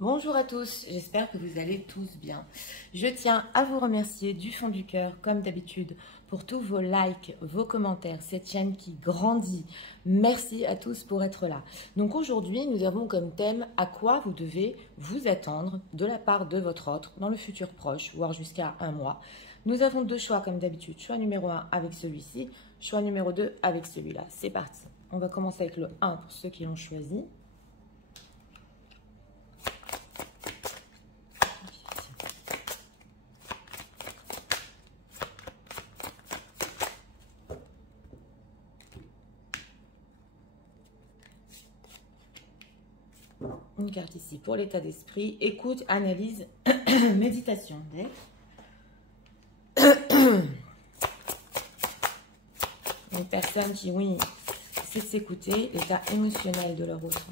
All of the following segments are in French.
Bonjour à tous, j'espère que vous allez tous bien. Je tiens à vous remercier du fond du cœur, comme d'habitude, pour tous vos likes, vos commentaires, cette chaîne qui grandit. Merci à tous pour être là. Donc aujourd'hui, nous avons comme thème à quoi vous devez vous attendre de la part de votre autre dans le futur proche, voire jusqu'à un mois. Nous avons deux choix comme d'habitude, choix numéro 1 avec celui-ci, choix numéro 2 avec celui-là. C'est parti. On va commencer avec le 1 pour ceux qui l'ont choisi. Une carte ici pour l'état d'esprit. Écoute, analyse, méditation. Une personne qui, oui, sait s'écouter, l'état émotionnel de leur autre.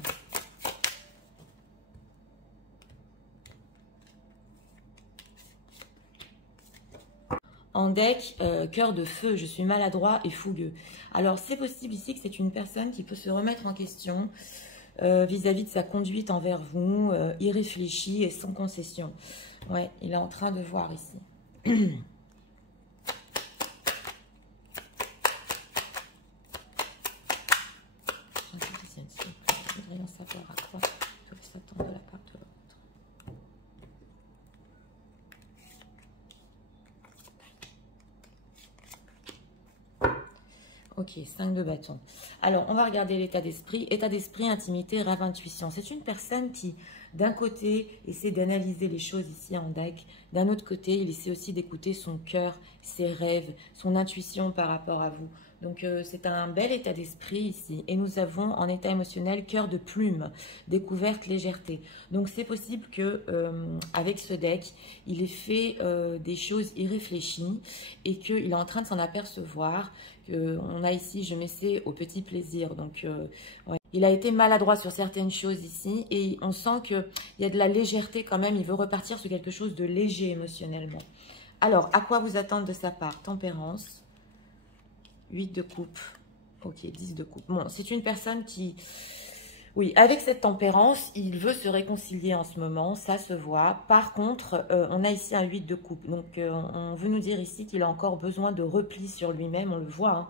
En deck, cœur de feu, je suis maladroit et fougueux. Alors, c'est possible ici que c'est une personne qui peut se remettre en question vis-à-vis de sa conduite envers vous, irréfléchie et sans concession. Ouais, il est en train de voir ici. Je voudrais en savoir à quoi il faut s'attendre de la part de l'autre. Ok, 5 de bâton. Alors, on va regarder l'état d'esprit. État d'esprit, intimité, rêve, intuition. C'est une personne qui, d'un côté, essaie d'analyser les choses ici en deck. D'un autre côté, il essaie aussi d'écouter son cœur, ses rêves, son intuition par rapport à vous. Donc, c'est un bel état d'esprit ici. Et nous avons en état émotionnel cœur de plume, découverte, légèreté. Donc, c'est possible que avec ce deck, il ait fait des choses irréfléchies et qu'il est en train de s'en apercevoir. On a ici, je m'essaie au petit plaisir. Donc, ouais. Il a été maladroit sur certaines choses ici et on sent qu'il y a de la légèreté quand même. Il veut repartir sur quelque chose de léger émotionnellement. Alors, à quoi vous attendre de sa part? Tempérance. 8 de coupe. Ok, 10 de coupe. Bon, c'est une personne qui... Oui, avec cette tempérance, il veut se réconcilier en ce moment, ça se voit. Par contre, on a ici un 8 de coupe. Donc, on veut nous dire ici qu'il a encore besoin de repli sur lui-même, on le voit, hein,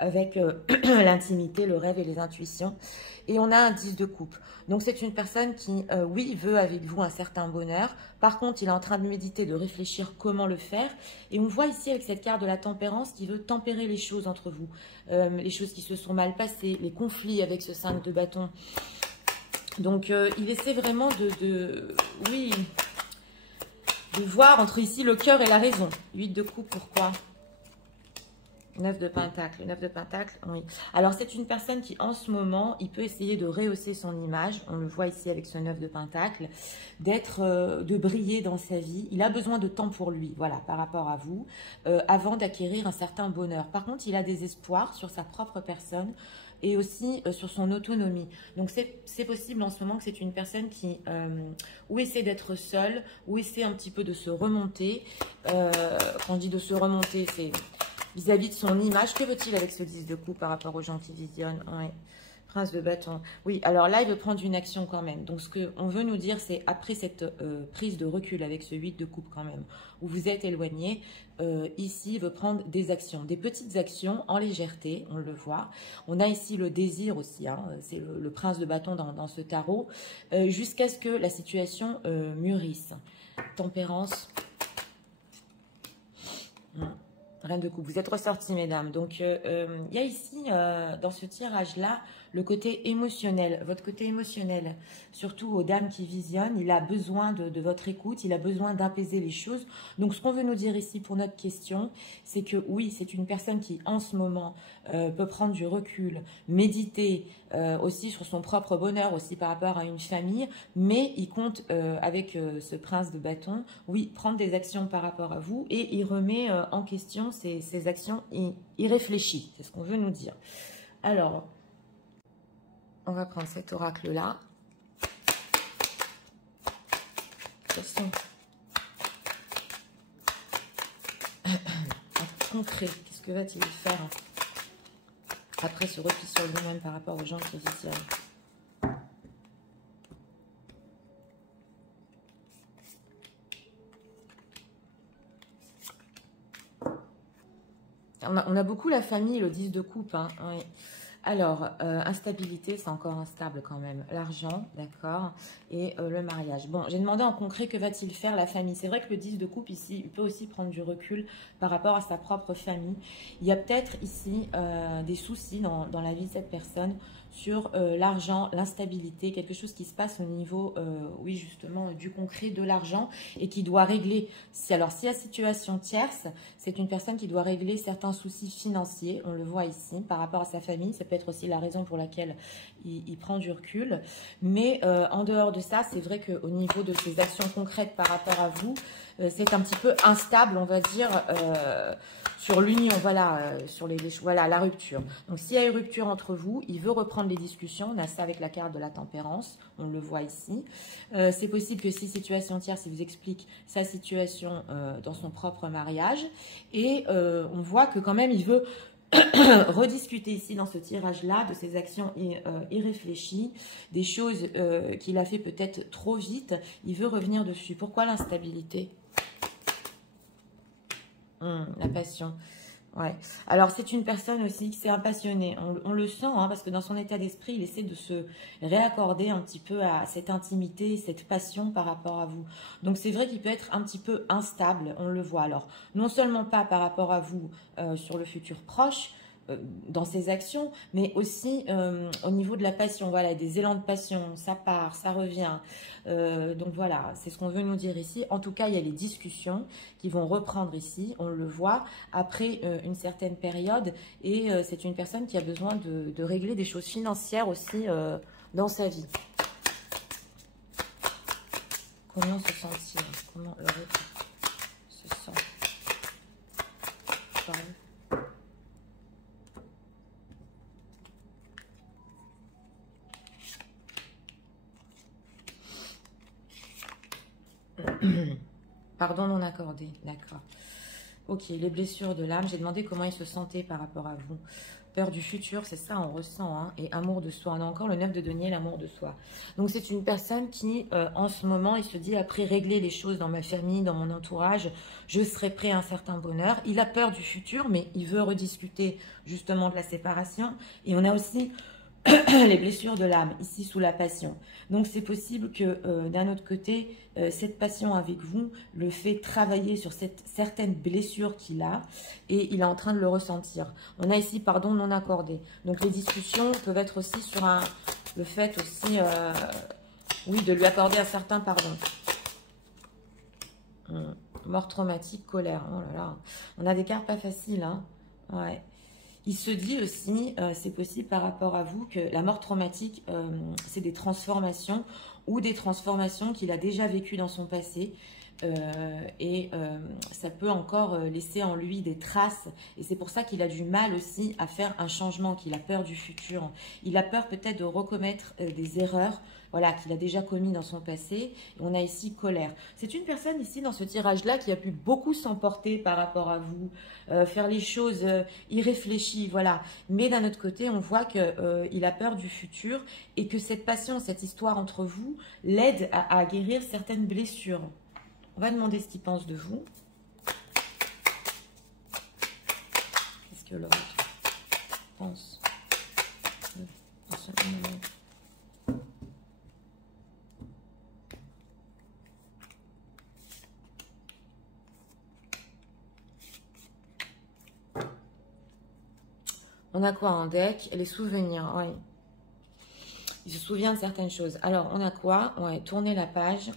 avec l'intimité, le rêve et les intuitions. Et on a un 10 de coupe. Donc, c'est une personne qui, oui, veut avec vous un certain bonheur. Par contre, il est en train de méditer, de réfléchir comment le faire. Et on voit ici, avec cette carte de la tempérance, qu'il veut tempérer les choses entre vous. Les choses qui se sont mal passées, les conflits avec ce 5 de bâton. Donc, il essaie vraiment de voir entre ici le cœur et la raison. 8 de coupe, pourquoi? 9 de pentacle. 9 de pentacle, oui. Alors, c'est une personne qui, en ce moment, il peut essayer de rehausser son image. On le voit ici avec ce 9 de pentacle. De briller dans sa vie. Il a besoin de temps pour lui, voilà, par rapport à vous, avant d'acquérir un certain bonheur. Par contre, il a des espoirs sur sa propre personne et aussi sur son autonomie. Donc, c'est possible en ce moment que c'est une personne qui ou essaie d'être seule, ou essaie un petit peu de se remonter. Quand on dit de se remonter, c'est vis-à-vis de son image. Que veut-il avec ce 10 de coupe par rapport aux gens qui visionnent? Ouais. Prince de bâton. Oui, alors là, il veut prendre une action quand même. Donc, ce qu'on veut nous dire, c'est après cette prise de recul avec ce 8 de coupe quand même, où vous êtes éloigné, ici, il veut prendre des actions, des petites actions en légèreté, on le voit. On a ici le désir aussi, hein, c'est le prince de bâton dans ce tarot, jusqu'à ce que la situation mûrisse. Tempérance. Reine de coupe, vous êtes ressortis, mesdames. Donc, il y a ici, dans ce tirage-là, le côté émotionnel. Votre côté émotionnel, surtout aux dames qui visionnent, il a besoin de votre écoute, il a besoin d'apaiser les choses. Donc, ce qu'on veut nous dire ici pour notre question, c'est que oui, c'est une personne qui, en ce moment, peut prendre du recul, méditer aussi sur son propre bonheur, aussi par rapport à une famille, mais il compte, avec ce prince de bâton, oui, prendre des actions par rapport à vous et il remet en question ces actions, il réfléchit, c'est ce qu'on veut nous dire. Alors, on va prendre cet oracle-là. Question concret, qu'est-ce que va-t-il faire après ce repli sur lui-même par rapport aux gens qui visionnent? On a beaucoup la famille, le 10 de coupe. Hein, oui. Alors, instabilité, c'est encore instable quand même. L'argent, d'accord, et le mariage. Bon, j'ai demandé en concret que va-t-il faire la famille. C'est vrai que le 10 de coupe ici, il peut aussi prendre du recul par rapport à sa propre famille. Il y a peut-être ici des soucis dans la vie de cette personne sur l'argent, l'instabilité, quelque chose qui se passe au niveau, oui, justement, du concret de l'argent et qui doit régler. Alors, si la situation tierce, c'est une personne qui doit régler certains soucis financiers, on le voit ici, par rapport à sa famille. Ça peut être aussi la raison pour laquelle il prend du recul. Mais en dehors de ça, c'est vrai qu'au niveau de ses actions concrètes par rapport à vous, c'est un petit peu instable, on va dire, sur l'union, voilà, sur voilà, la rupture. Donc, s'il y a une rupture entre vous, il veut reprendre les discussions. On a ça avec la carte de la tempérance, on le voit ici. C'est possible que si situation tierce, il vous explique sa situation dans son propre mariage. Et on voit que quand même, il veut rediscuter ici dans ce tirage-là de ses actions irréfléchies, des choses qu'il a fait peut-être trop vite. Il veut revenir dessus. Pourquoi l'instabilité? La passion. Ouais. Alors, c'est une personne aussi qui s'est passionnée. On le sent, hein, parce que dans son état d'esprit, il essaie de se réaccorder un petit peu à cette intimité, cette passion par rapport à vous. Donc, c'est vrai qu'il peut être un petit peu instable, on le voit. Alors, non seulement pas par rapport à vous sur le futur proche, dans ses actions, mais aussi au niveau de la passion, voilà, des élans de passion, ça part, ça revient, donc voilà, c'est ce qu'on veut nous dire ici. En tout cas, il y a les discussions qui vont reprendre ici, on le voit, après une certaine période, et c'est une personne qui a besoin de régler des choses financières aussi dans sa vie. Comment se sentir? Comment le retour se sent? Pardon. Pardon non accordé, d'accord. Ok, les blessures de l'âme, j'ai demandé comment il se sentait par rapport à vous. Peur du futur, c'est ça, on ressent, hein, et amour de soi. On a encore le 9 de denier, l'amour de soi. Donc c'est une personne qui, en ce moment, il se dit, après régler les choses dans ma famille, dans mon entourage, je serai prêt à un certain bonheur. Il a peur du futur, mais il veut rediscuter justement de la séparation. Et on a aussi les blessures de l'âme, ici sous la passion. Donc c'est possible que d'un autre côté, cette passion avec vous le fait travailler sur cette certaine blessure qu'il a et il est en train de le ressentir. On a ici pardon non accordé. Donc les discussions peuvent être aussi sur le fait aussi, oui, de lui accorder un certain pardon. Mort traumatique, colère. Oh là là. On a des cartes pas faciles, hein. Ouais. Il se dit aussi, c'est possible par rapport à vous, que la mort traumatique, c'est des transformations ou des transformations qu'il a déjà vécues dans son passé. Ça peut encore laisser en lui des traces. Et c'est pour ça qu'il a du mal aussi à faire un changement, qu'il a peur du futur. Il a peur peut-être de recommettre des erreurs, voilà, qu'il a déjà commis dans son passé. Et on a ici colère. C'est une personne ici dans ce tirage-là qui a pu beaucoup s'emporter par rapport à vous, faire les choses irréfléchies, voilà. Mais d'un autre côté, on voit qu'il a peur du futur et que cette passion, cette histoire entre vous l'aide à guérir certaines blessures. On va demander ce qu'il pense de vous. Qu'est-ce que l'autre pense de ce moment? On a quoi en deck? Les souvenirs, oui. Il se souvient de certaines choses. Alors, on a quoi? Ouais, tourner la page.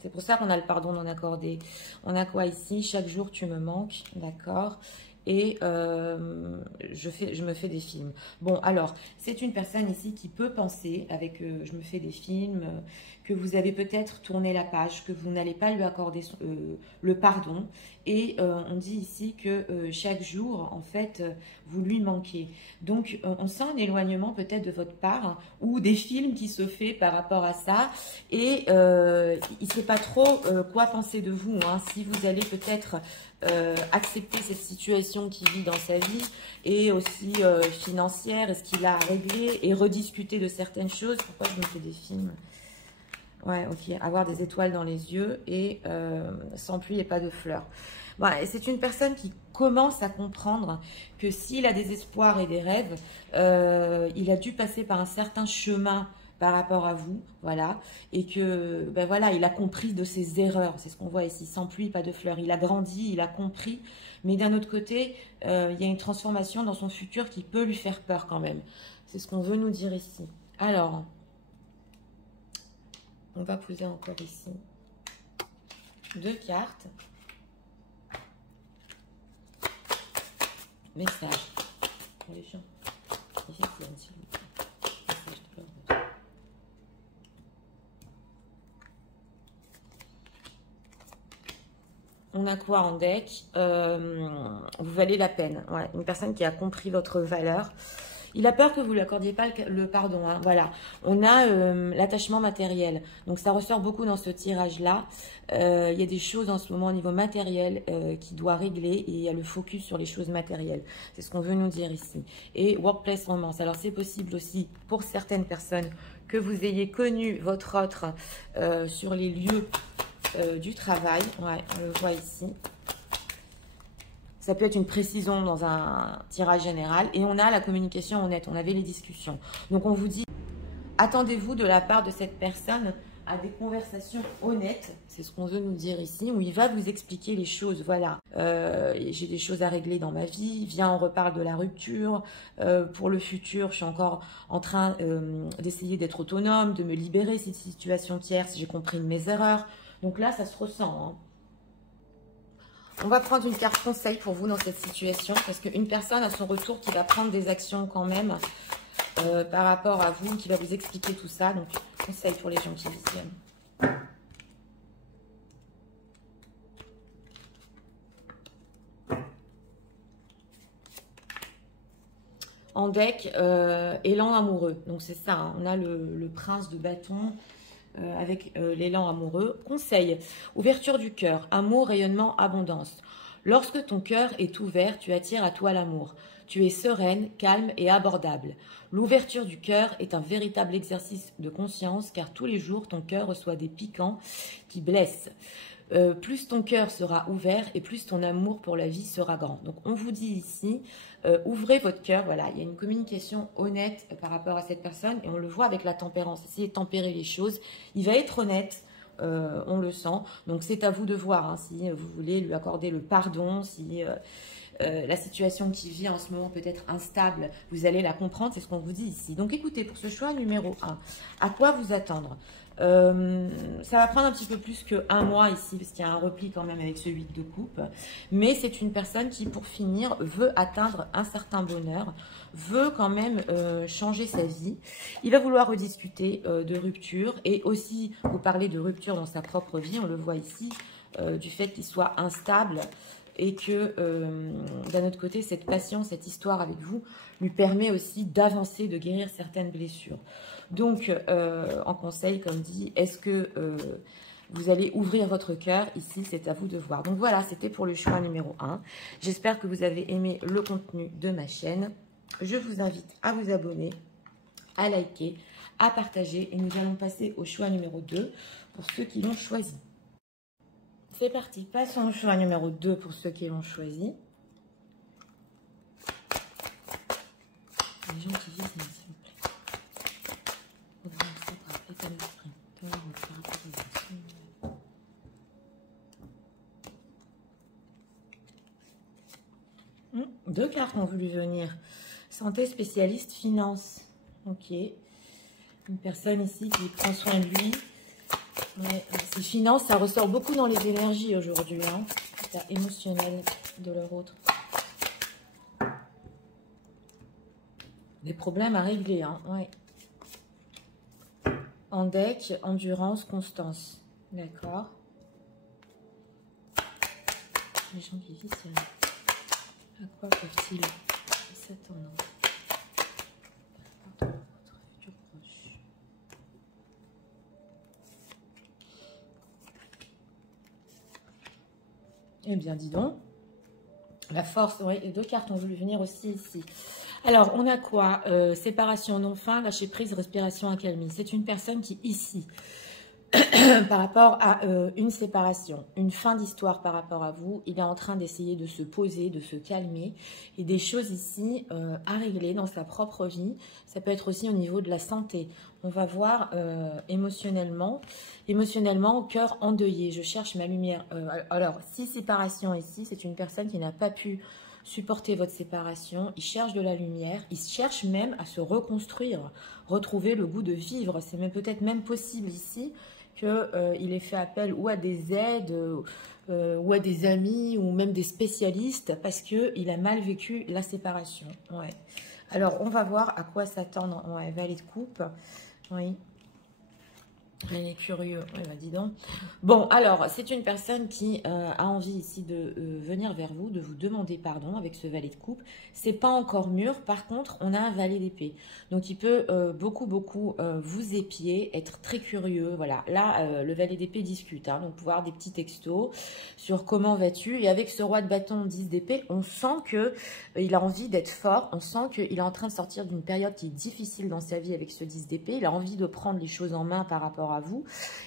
C'est pour ça qu'on a le pardon non accordé. On a quoi ici? Chaque jour, tu me manques. D'accord. Et je me fais des films. Bon, alors, c'est une personne ici qui peut penser, avec je me fais des films, que vous avez peut-être tourné la page, que vous n'allez pas lui accorder le pardon. Et on dit ici que chaque jour, en fait, vous lui manquez. Donc, on sent un éloignement peut-être de votre part, hein, ou des films qui se fait par rapport à ça. Et il ne sait pas trop quoi penser de vous. Hein, si vous allez peut-être accepter cette situation qu'il vit dans sa vie, et aussi financière, est-ce qu'il a à régler, et rediscuter de certaines choses. Pourquoi je me fais des films? Ouais, ok. Avoir des étoiles dans les yeux et sans pluie et pas de fleurs. Bon, c'est une personne qui commence à comprendre que s'il a des espoirs et des rêves, il a dû passer par un certain chemin par rapport à vous, voilà, et que, ben voilà, il a compris de ses erreurs, c'est ce qu'on voit ici, sans pluie, pas de fleurs, il a grandi, il a compris, mais d'un autre côté, il y a une transformation dans son futur qui peut lui faire peur quand même, c'est ce qu'on veut nous dire ici. Alors, on va poser encore ici 2 cartes. Message pour les gens. On a quoi en deck? Vous valez la peine. Ouais, une personne qui a compris votre valeur. Il a peur que vous ne lui accordiez pas le pardon. Hein. Voilà. On a l'attachement matériel. Donc, ça ressort beaucoup dans ce tirage-là. Il y a des choses en ce moment au niveau matériel qui doit régler. Et il y a le focus sur les choses matérielles. C'est ce qu'on veut nous dire ici. Et workplace romance. Alors, c'est possible aussi pour certaines personnes que vous ayez connu votre autre sur les lieux du travail. Ouais, on le voit ici. Ça peut être une précision dans un tirage général. Et on a la communication honnête. On avait les discussions. Donc, on vous dit, attendez-vous de la part de cette personne à des conversations honnêtes. C'est ce qu'on veut nous dire ici. Où il va vous expliquer les choses. Voilà. J'ai des choses à régler dans ma vie. Viens, on reparle de la rupture. Pour le futur, je suis encore en train d'essayer d'être autonome, de me libérer de cette situation tierce. J'ai compris de mes erreurs. Donc là, ça se ressent. Hein. On va prendre une carte conseil pour vous dans cette situation parce qu'une personne à son retour qui va prendre des actions quand même par rapport à vous, qui va vous expliquer tout ça. Donc, conseil pour les gens qui visionnent. En deck, élan amoureux. Donc, c'est ça. Hein. On a le prince de bâton. Avec l'élan amoureux. Conseil, ouverture du cœur, amour, rayonnement, abondance. Lorsque ton cœur est ouvert, tu attires à toi l'amour. Tu es sereine, calme et abordable. L'ouverture du cœur est un véritable exercice de conscience car tous les jours, ton cœur reçoit des piquants qui blessent. Plus ton cœur sera ouvert et plus ton amour pour la vie sera grand. Donc, on vous dit ici, ouvrez votre cœur. Voilà, il y a une communication honnête par rapport à cette personne et on le voit avec la tempérance. Essayez de tempérer les choses. Il va être honnête, on le sent. Donc, c'est à vous de voir hein, si vous voulez lui accorder le pardon, si la situation qui vit en ce moment peut être instable, vous allez la comprendre. C'est ce qu'on vous dit ici. Donc, écoutez, pour ce choix numéro 1, à quoi vous attendre? Ça va prendre un petit peu plus qu'un mois ici, parce qu'il y a un repli quand même avec ce 8 de coupe. Mais c'est une personne qui, pour finir, veut atteindre un certain bonheur, veut quand même changer sa vie. Il va vouloir rediscuter de rupture et aussi vous parler de rupture dans sa propre vie. On le voit ici, du fait qu'il soit instable et que d'un autre côté, cette passion, cette histoire avec vous lui permet aussi d'avancer, de guérir certaines blessures. Donc, en conseil, comme dit, est-ce que vous allez ouvrir votre cœur? Ici, c'est à vous de voir. Donc voilà, c'était pour le choix numéro 1. J'espère que vous avez aimé le contenu de ma chaîne. Je vous invite à vous abonner, à liker, à partager. Et nous allons passer au choix numéro 2 pour ceux qui l'ont choisi. C'est parti, passons au choix numéro 2 pour ceux qui l'ont choisi. Les gens qui visent, s'il vous plaît. Deux cartes ont voulu venir. Santé, spécialiste, finance. Ok. Une personne ici qui prend soin de lui. Ouais, ces finances, ça ressort beaucoup dans les énergies aujourd'hui. Hein. C'est émotionnel de leur autre. Des problèmes à régler. Hein. Ouais. En deck, endurance, constance. D'accord. Les gens qui vivent, à quoi peuvent-ils s'attendre? Votre futur proche. Eh bien, dis donc. La force, oui, et deux cartes ont voulu venir aussi ici. Alors, on a quoi? Séparation non fin, lâcher prise, respiration, accalmie. C'est une personne qui, ici, par rapport à une séparation, une fin d'histoire par rapport à vous. Il est en train d'essayer de se poser, de se calmer. Et des choses ici à régler dans sa propre vie. Ça peut être aussi au niveau de la santé. On va voir émotionnellement, cœur endeuillé. Je cherche ma lumière. Alors, si séparation ici, c'est une personne qui n'a pas pu supporter votre séparation. Il cherche de la lumière. Il cherche même à se reconstruire, retrouver le goût de vivre. C'est même peut-être même possible ici qu'il ait fait appel ou à des aides, ou à des amis, ou même des spécialistes, parce qu'il a mal vécu la séparation. Ouais. Alors, on va voir à quoi s'attendre. Ouais, valet de coupe. Oui. Il est curieux, ouais, bah dis donc. Bon, alors, c'est une personne qui a envie ici de venir vers vous, de vous demander pardon avec ce valet de coupe. C'est pas encore mûr, par contre, on a un valet d'épée. Donc, il peut beaucoup vous épier, être très curieux. Voilà, là, le valet d'épée discute, hein, donc pouvoir des petits textos sur comment vas-tu. Et avec ce roi de bâton 10 d'épée, on sent que il a envie d'être fort, on sent qu'il est en train de sortir d'une période qui est difficile dans sa vie avec ce 10 d'épée. Il a envie de prendre les choses en main par rapport à vous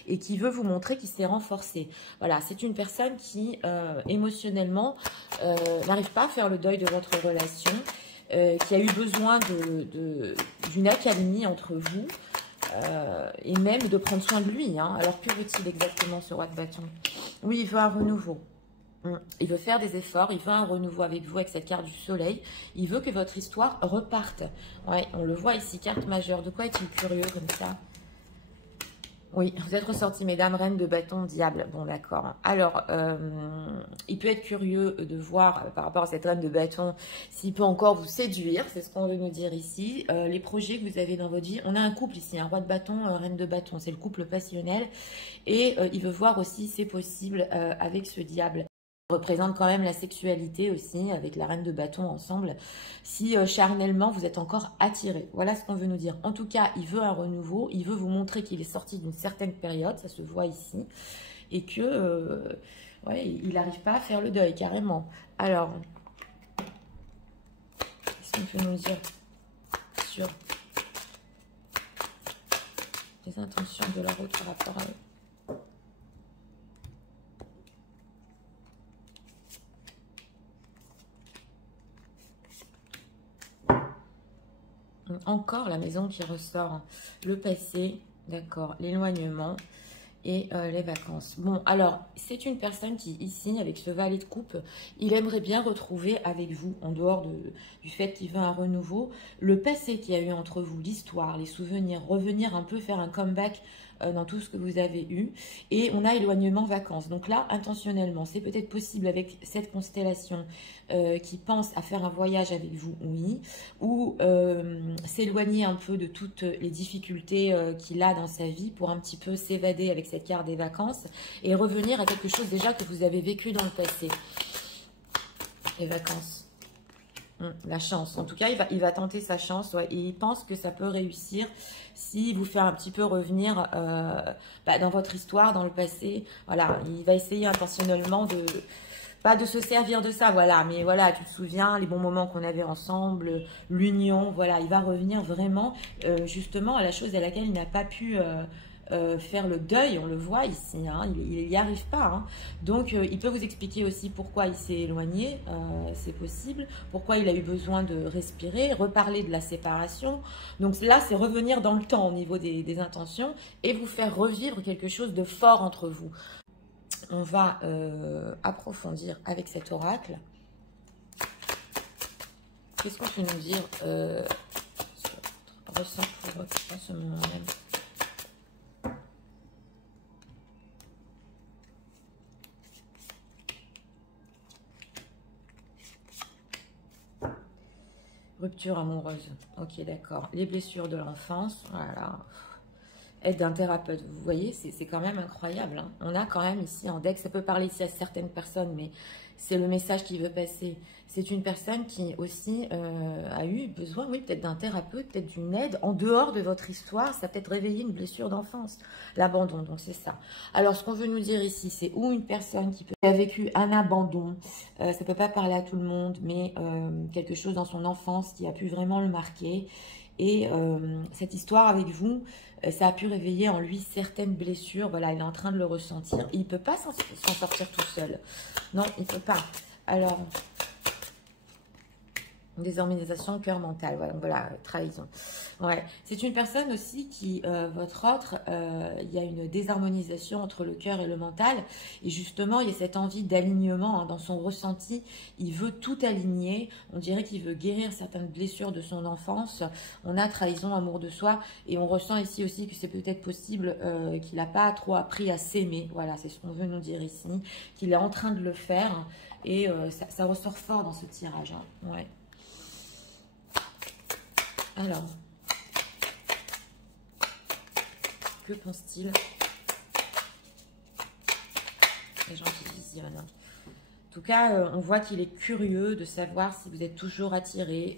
et qui veut vous montrer qu'il s'est renforcé. Voilà, c'est une personne qui émotionnellement n'arrive pas à faire le deuil de votre relation, qui a eu besoin d'une accalmie entre vous et même de prendre soin de lui. Hein. Alors que veut-il exactement ce roi de bâton? Oui, il veut un renouveau. Il veut faire des efforts, il veut un renouveau avec vous avec cette carte du soleil. Il veut que votre histoire reparte. Ouais, on le voit ici, carte majeure. De quoi est-il curieux comme ça? Oui, vous êtes ressorti, mesdames, reine de bâton, diable. Bon, d'accord. Alors, il peut être curieux de voir par rapport à cette reine de bâton s'il peut encore vous séduire. C'est ce qu'on veut nous dire ici. Les projets que vous avez dans votre vie. On a un couple ici, un roi de bâton, reine de bâton. C'est le couple passionnel. Et il veut voir aussi si c'est possible avec ce diable. Représente quand même la sexualité aussi, avec la reine de bâton ensemble, si charnellement vous êtes encore attiré. Voilà ce qu'on veut nous dire. En tout cas, il veut un renouveau, il veut vous montrer qu'il est sorti d'une certaine période, ça se voit ici, et que ouais, il n'arrive pas à faire le deuil, carrément. Alors, qu'est-ce qu'on peut nous dire sur les intentions de la route par rapport à eux? Encore la maison qui ressort, le passé, d'accord, l'éloignement et les vacances. Bon, alors, c'est une personne qui, ici, avec ce valet de coupe, il aimerait bien retrouver avec vous, en dehors du fait qu'il veut un renouveau, le passé qu'il y a eu entre vous, l'histoire, les souvenirs, revenir un peu, faire un comeback dans tout ce que vous avez eu. Et on a éloignement vacances. Donc là, intentionnellement, c'est peut-être possible avec cette constellation qui pense à faire un voyage avec vous, oui, ou s'éloigner un peu de toutes les difficultés qu'il a dans sa vie pour un petit peu s'évader avec cette carte des vacances et revenir à quelque chose déjà que vous avez vécu dans le passé. Les vacances. La chance. En tout cas, il va tenter sa chance, ouais, et il pense que ça peut réussir s'il vous fait un petit peu revenir dans votre histoire, dans le passé. Voilà, il va essayer intentionnellement pas de se servir de ça, voilà, mais voilà, tu te souviens, les bons moments qu'on avait ensemble, l'union, voilà, il va revenir vraiment justement à la chose à laquelle il n'a pas pu faire le deuil, on le voit ici, hein, il n'y arrive pas. Hein. Donc, il peut vous expliquer aussi pourquoi il s'est éloigné, c'est possible, pourquoi il a eu besoin de respirer, reparler de la séparation. Donc là, c'est revenir dans le temps au niveau des intentions et vous faire revivre quelque chose de fort entre vous. On va approfondir avec cet oracle. Qu'est-ce qu'on peut nous dire ressent pour en ce moment même? Rupture amoureuse. Ok, d'accord. Les blessures de l'enfance. Voilà. Aide d'un thérapeute. Vous voyez, c'est quand même incroyable. Hein. On a quand même ici en deck, ça peut parler ici à certaines personnes, mais c'est le message qui veut passer. C'est une personne qui aussi a eu besoin, oui, peut-être d'un thérapeute, peut-être d'une aide en dehors de votre histoire. Ça a peut-être réveillé une blessure d'enfance, l'abandon. Donc c'est ça. Alors ce qu'on veut nous dire ici, c'est ou une personne qui a vécu un abandon. Ça peut pas parler à tout le monde, mais quelque chose dans son enfance qui a pu vraiment le marquer. Et cette histoire avec vous, ça a pu réveiller en lui certaines blessures. Voilà, il est en train de le ressentir. Il ne peut pas s'en sortir tout seul. Non, il ne peut pas. Alors, désorganisation, cœur mental. Voilà, trahison. Ouais, c'est une personne aussi qui, votre autre, il y a une désharmonisation entre le cœur et le mental. Et justement, il y a cette envie d'alignement dans son ressenti. Il veut tout aligner. On dirait qu'il veut guérir certaines blessures de son enfance. On a trahison, amour de soi. Et on ressent ici aussi que c'est peut-être possible qu'il n'a pas trop appris à s'aimer. Voilà, c'est ce qu'on veut nous dire ici. Qu'il est en train de le faire. Et ça ressort fort dans ce tirage. Hein. Ouais. Alors, que pense-t-il les gens qui visionnent? En tout cas, on voit qu'il est curieux de savoir si vous êtes toujours attiré,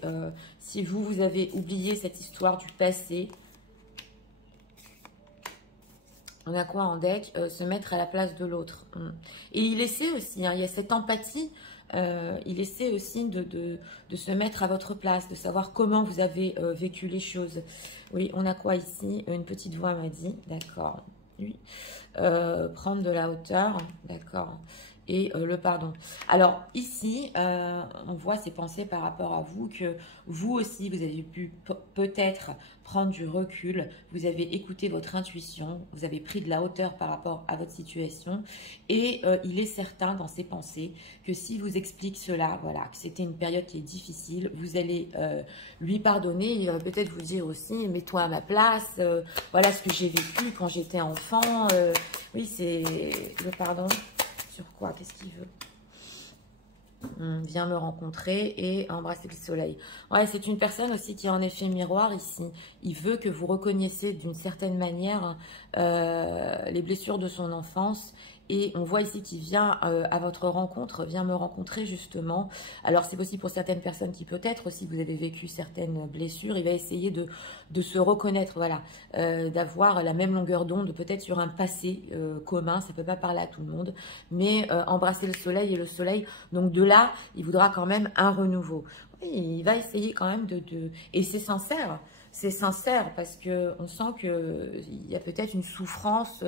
si vous avez oublié cette histoire du passé. On a quoi en deck? Se mettre à la place de l'autre. Et il essaie aussi, hein, il y a cette empathie. Il essaie aussi de se mettre à votre place, de savoir comment vous avez vécu les choses. Oui, on a quoi ici? Une petite voix m'a dit, d'accord. Oui. Prendre de la hauteur, d'accord. Et le pardon. Alors ici, on voit ces pensées par rapport à vous, que vous aussi, vous avez pu peut-être prendre du recul, vous avez écouté votre intuition, vous avez pris de la hauteur par rapport à votre situation, et il est certain dans ses pensées que si vous explique cela, voilà, que c'était une période qui est difficile, vous allez lui pardonner. Il va peut-être vous dire aussi, mets-toi à ma place, voilà ce que j'ai vécu quand j'étais enfant. Oui, c'est le pardon. Sur quoi? Qu'est-ce qu'il veut? Viens me rencontrer et embrasser le soleil. Ouais, c'est une personne aussi qui est en effet miroir ici. Il veut que vous reconnaissiez d'une certaine manière les blessures de son enfance. Et on voit ici qu'il vient à votre rencontre, vient me rencontrer justement. Alors c'est possible pour certaines personnes qui peut-être aussi vous avez vécu certaines blessures. Il va essayer de se reconnaître, voilà, d'avoir la même longueur d'onde, peut-être sur un passé commun. Ça ne peut pas parler à tout le monde, mais embrasser le soleil et le soleil. Donc de là, il voudra quand même un renouveau. Oui, il va essayer quand même et c'est sincère. C'est sincère parce qu'on sent qu'il y a peut-être une souffrance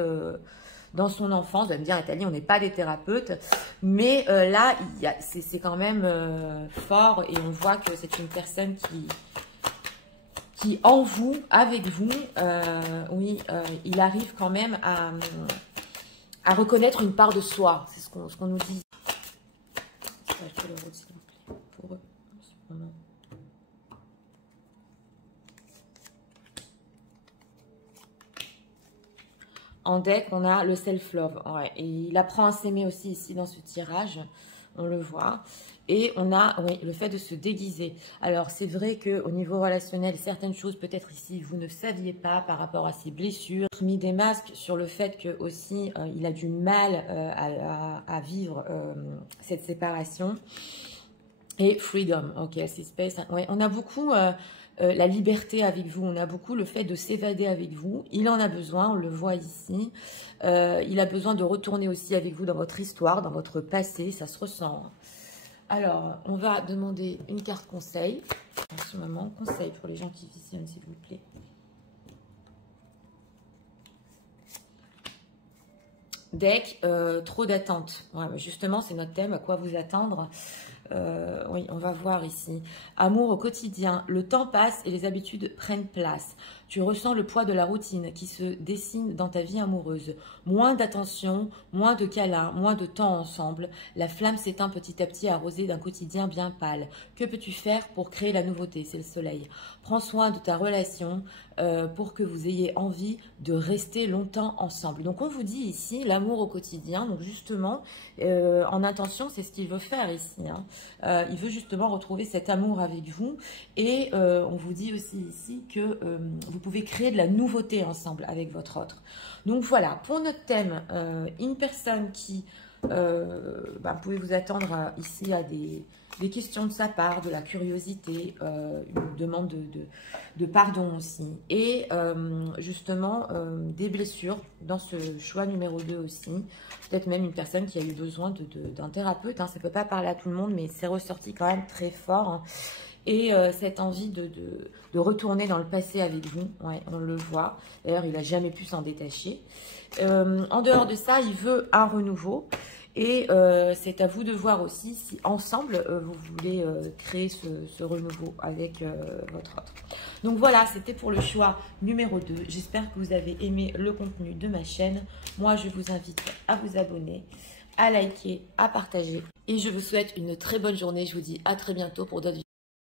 dans son enfance. Vous allez me dire, Nathalie, on n'est pas des thérapeutes, mais là, c'est quand même fort, et on voit que c'est une personne qui en vous, avec vous, oui, il arrive quand même à reconnaître une part de soi. C'est ce qu'on nous dit. Pour eux, en ce moment. En deck, on a le self-love. Ouais, et il apprend à s'aimer aussi ici dans ce tirage. On le voit. Et on a, oui, le fait de se déguiser. Alors, c'est vrai qu'au niveau relationnel, certaines choses, peut-être ici, vous ne saviez pas par rapport à ses blessures. Mis des masques sur le fait que aussi, il a du mal à vivre cette séparation. Et freedom. Ok, c'est space. Ouais, on a beaucoup... la liberté avec vous, on a beaucoup le fait de s'évader avec vous. Il en a besoin, on le voit ici. Il a besoin de retourner aussi avec vous dans votre histoire, dans votre passé, ça se ressent. Alors, on va demander une carte conseil. En ce moment, conseil pour les gens qui visionnent, s'il vous plaît. Deck, trop d'attente. Ouais, justement, c'est notre thème, à quoi vous attendre. Oui, on va voir ici. Amour au quotidien. Le temps passe et les habitudes prennent place. Tu ressens le poids de la routine qui se dessine dans ta vie amoureuse. Moins d'attention, moins de câlins, moins de temps ensemble. La flamme s'éteint petit à petit arrosée d'un quotidien bien pâle. Que peux-tu faire pour créer la nouveauté? C'est le soleil. Prends soin de ta relation pour que vous ayez envie de rester longtemps ensemble. Donc on vous dit ici l'amour au quotidien. Donc justement, en intention, c'est ce qu'il veut faire ici. Hein. Il veut justement retrouver cet amour avec vous. Et on vous dit aussi ici que vous pouvez créer de la nouveauté ensemble avec votre autre. Donc voilà, pour notre thème, une personne qui, vous pouvez vous attendre ici à des questions de sa part, de la curiosité, une demande de pardon aussi. Et justement, des blessures dans ce choix numéro 2 aussi. Peut-être même une personne qui a eu besoin d'un thérapeute. Hein. Ça ne peut pas parler à tout le monde, mais c'est ressorti quand même très fort. Hein. et cette envie de retourner dans le passé avec vous. Ouais, on le voit. D'ailleurs, il n'a jamais pu s'en détacher. En dehors de ça, il veut un renouveau. Et c'est à vous de voir aussi si ensemble, vous voulez créer ce renouveau avec votre autre. Donc voilà, c'était pour le choix numéro 2. J'espère que vous avez aimé le contenu de ma chaîne. Moi, je vous invite à vous abonner, à liker, à partager. Et je vous souhaite une très bonne journée. Je vous dis à très bientôt pour d'autres vidéos.